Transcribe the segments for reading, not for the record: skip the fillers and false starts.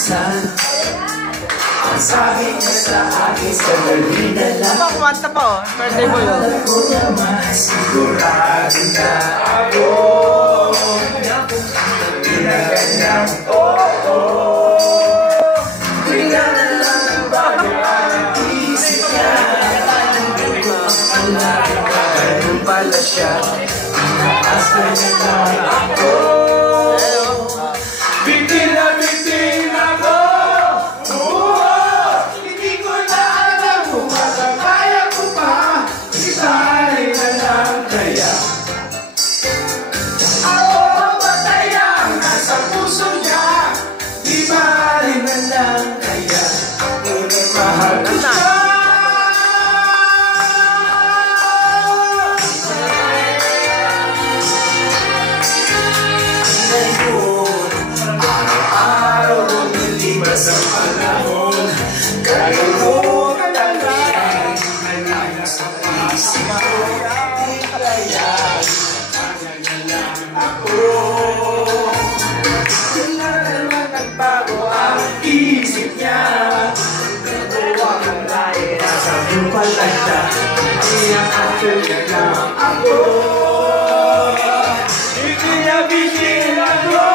minsan ang sabi niya sa akin, sandali na lang. Kumanta pa oh, birthday mo yun. Akala ko naman sigurado na ako na kung ginaganyang oo. Bigla na lang ang bago ang isip niya. Ganun pala siya, inaas na niya lang ako. Bitin na bitin ako. Hindi ko na alam kung makakaya ko pa. Isali na lang kaya. Ako mataya nasa puso niya. Di bali na lang kaya. Ngunit mahal ko siya. Sa panahon, kalimutan na lang ang nasa isip ko. Di kaya, kaya na lang ako. Wala naman nagbago ang isip niya. Katuwa ka rin, nasa lupa lang siya. Iyak at tuloy lang ako. Hindi niya bigyan ako.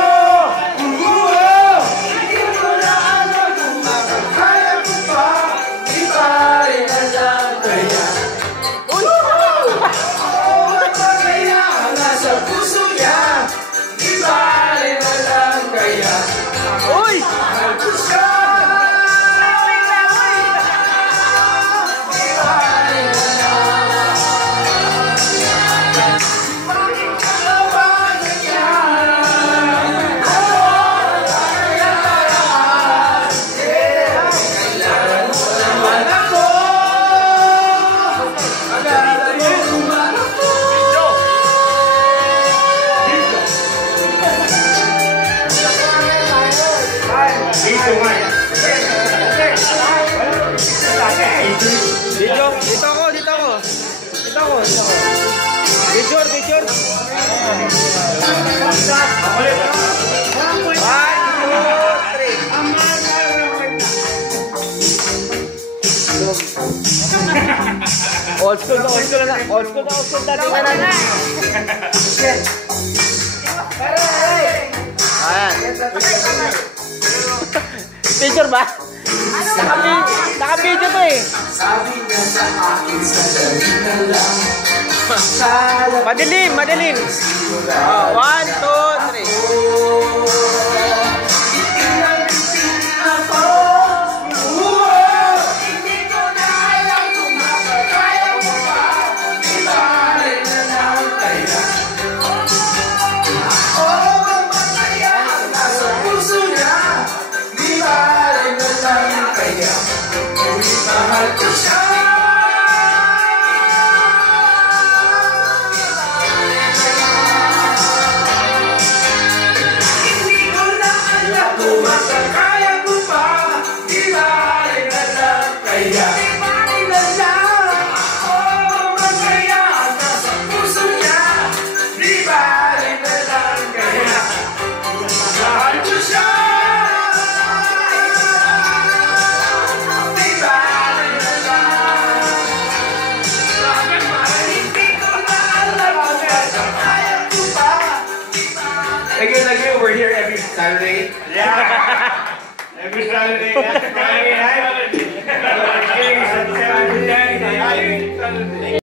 Dito ako. Picture. 1, 2, 3. Old school na. Ayan. Picture ba? Naka-video to eh. Sabi niya sa akin, sandali na lang. Madilim. 1, 2, 3. Mahal ko siya. Hindi ko na alam kung makakaya ko pa. Di bali na lang kaya. Di bali na lang. Oo, masaya nasa puso niya. Di bali na lang kaya. Mahal ko siya. Again, we're here every Saturday. Yeah. Every Saturday. Friday night.